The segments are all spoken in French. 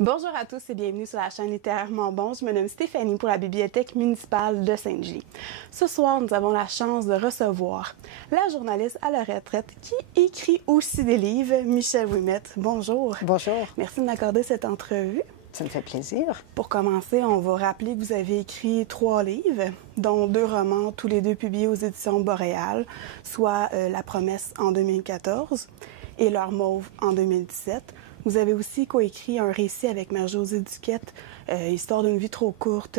Bonjour à tous et bienvenue sur la chaîne Littérairement Bon. Je me nomme Stéphanie pour la Bibliothèque municipale de Sainte-Julie. Ce soir, nous avons la chance de recevoir la journaliste à la retraite qui écrit aussi des livres, Michèle Ouimette. Bonjour. Bonjour. Merci de m'accorder cette entrevue. Ça me fait plaisir. Pour commencer, on va rappeler que vous avez écrit 3 livres, dont 2 romans, tous les 2 publiés aux éditions Boréal, soit La Promesse en 2014 et L'Heure mauve en 2017. Vous avez aussi coécrit un récit avec Mère-Josée Duquette, Histoire d'une vie trop courte,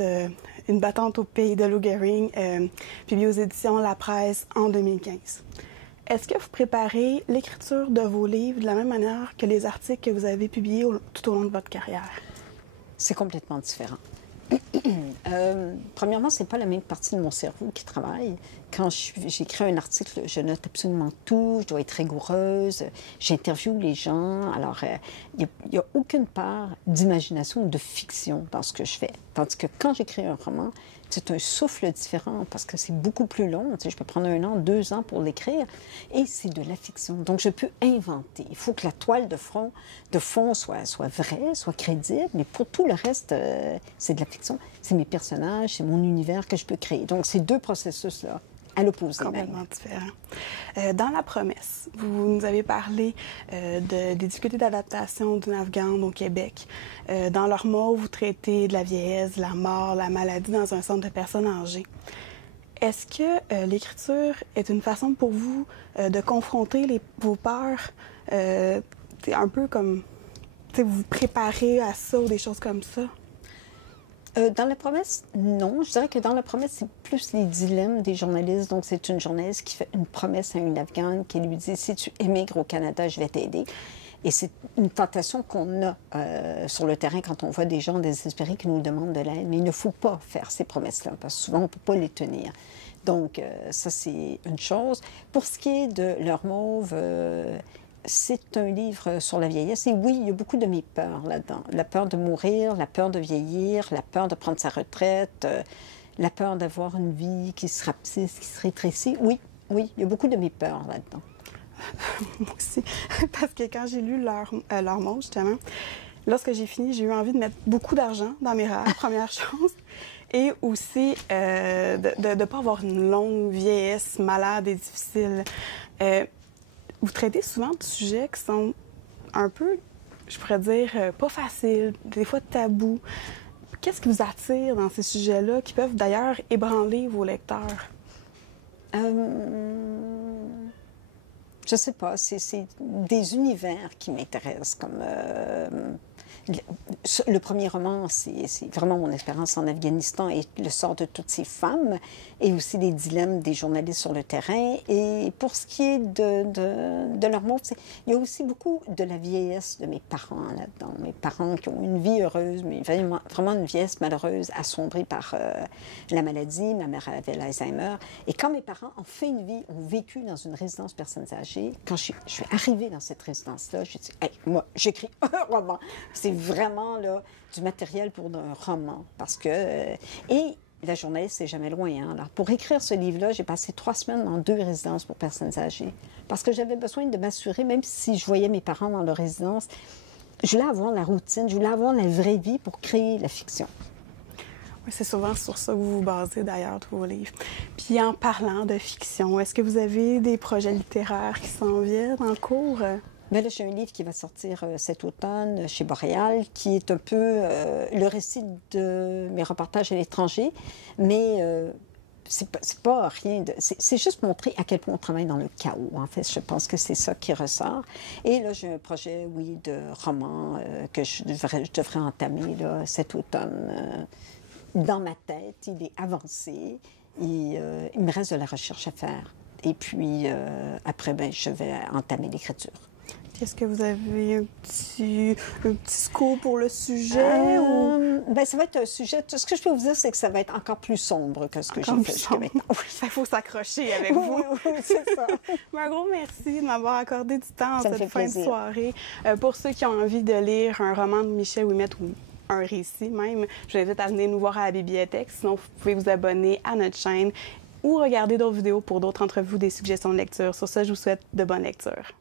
une battante au pays de Loup-Garing, publié aux éditions La Presse en 2015. Est-ce que vous préparez l'écriture de vos livres de la même manière que les articles que vous avez publiés tout au long de votre carrière? C'est complètement différent. Premièrement, c'est pas la même partie de mon cerveau qui travaille. Quand j'écris un article, je note absolument tout, je dois être rigoureuse, j'interviewe les gens. Alors, il n'y a aucune part d'imagination ou de fiction dans ce que je fais. Tandis que quand j'écris un roman, c'est un souffle différent parce que c'est beaucoup plus long. Tu sais, je peux prendre 1 an, 2 ans pour l'écrire et c'est de la fiction. Donc, je peux inventer. Il faut que la toile de fond soit vraie, soit crédible, mais pour tout le reste, c'est de la fiction. C'est mes personnages, c'est mon univers que je peux créer. Donc, ces 2 processus-là, à l'opposé. Complètement différent. Dans La Promesse, vous nous avez parlé des difficultés d'adaptation d'une Afghane au Québec. Dans L'Heure mauve, vous traitez de la vieillesse, de la mort, la maladie dans un centre de personnes âgées. Est-ce que l'écriture est une façon pour vous de confronter vos peurs, un peu comme vous vous préparez à ça ou des choses comme ça? Dans La Promesse, non. Je dirais que dans La Promesse, c'est plus les dilemmes des journalistes. Donc, c'est une journaliste qui fait une promesse à une Afghane qui lui dit « Si tu émigres au Canada, je vais t'aider ». Et c'est une tentation qu'on a sur le terrain quand on voit des gens désespérés qui nous demandent de l'aide. Mais il ne faut pas faire ces promesses-là parce que souvent, on ne peut pas les tenir. Donc, ça, c'est une chose. Pour ce qui est de L'Heure mauve, c'est un livre sur la vieillesse. Et oui, il y a beaucoup de mes peurs là-dedans. La peur de mourir, la peur de vieillir, la peur de prendre sa retraite, la peur d'avoir une vie qui se rapetisse, qui se rétrécit. Oui, il y a beaucoup de mes peurs là-dedans. Moi aussi. Parce que quand j'ai lu L'Heure mauve, justement, lorsque j'ai fini, j'ai eu envie de mettre beaucoup d'argent dans mes rêves, première chose. Et aussi de ne pas avoir une longue vieillesse malade et difficile. Vous traitez souvent de sujets qui sont un peu, je pourrais dire, pas faciles, des fois tabous. Qu'est-ce qui vous attire dans ces sujets-là, qui peuvent d'ailleurs ébranler vos lecteurs? Je sais pas, c'est des univers qui m'intéressent, comme... le premier roman, c'est vraiment mon expérience en Afghanistan et le sort de toutes ces femmes et aussi les dilemmes des journalistes sur le terrain. Et pour ce qui est de L'Heure mauve, il y a aussi beaucoup de la vieillesse de mes parents là-dedans. Mes parents qui ont une vie heureuse, mais vraiment une vieillesse malheureuse, assombrie par la maladie. Ma mère avait l'Alzheimer. Et quand mes parents, en fin de vie, ont vécu dans une résidence personnes âgées, quand je suis arrivée dans cette résidence-là, j'ai dit hey, « moi, j'écris un roman ». C'est vraiment là, du matériel pour un roman. Parce que... et la journaliste, c'est jamais loin. Hein? Alors, pour écrire ce livre-là, j'ai passé 3 semaines dans 2 résidences pour personnes âgées. Parce que j'avais besoin de m'assurer, même si je voyais mes parents dans leur résidence, je voulais avoir la routine, je voulais avoir la vraie vie pour créer la fiction. Oui, c'est souvent sur ça que vous vous basez d'ailleurs, tous vos livres. Puis en parlant de fiction, est-ce que vous avez des projets littéraires qui s'en viennent en cours? Mais là, j'ai un livre qui va sortir cet automne chez Boréal, qui est un peu le récit de mes reportages à l'étranger, mais c'est pas rien de... C'est juste montrer à quel point on travaille dans le chaos, en fait. Je pense que c'est ça qui ressort. Et là, j'ai un projet, oui, de roman que je devrais entamer là, cet automne. Dans ma tête, il est avancé et il me reste de la recherche à faire. Et puis, après, ben, je vais entamer l'écriture. Est-ce que vous avez un petit scoop pour le sujet? Ben, ça va être un sujet... Ce que je peux vous dire, c'est que ça va être encore plus sombre que ce que j'ai fait jusqu'à maintenant. Oui, il faut s'accrocher avec vous. Oui, c'est ça. Un gros merci de m'avoir accordé du temps en cette fin de soirée. Pour ceux qui ont envie de lire un roman de Michèle Ouimette ou un récit même, je vous invite à venir nous voir à la bibliothèque. Sinon, vous pouvez vous abonner à notre chaîne ou regarder d'autres vidéos pour d'autres entrevues, des suggestions de lecture. Sur ça, je vous souhaite de bonnes lectures.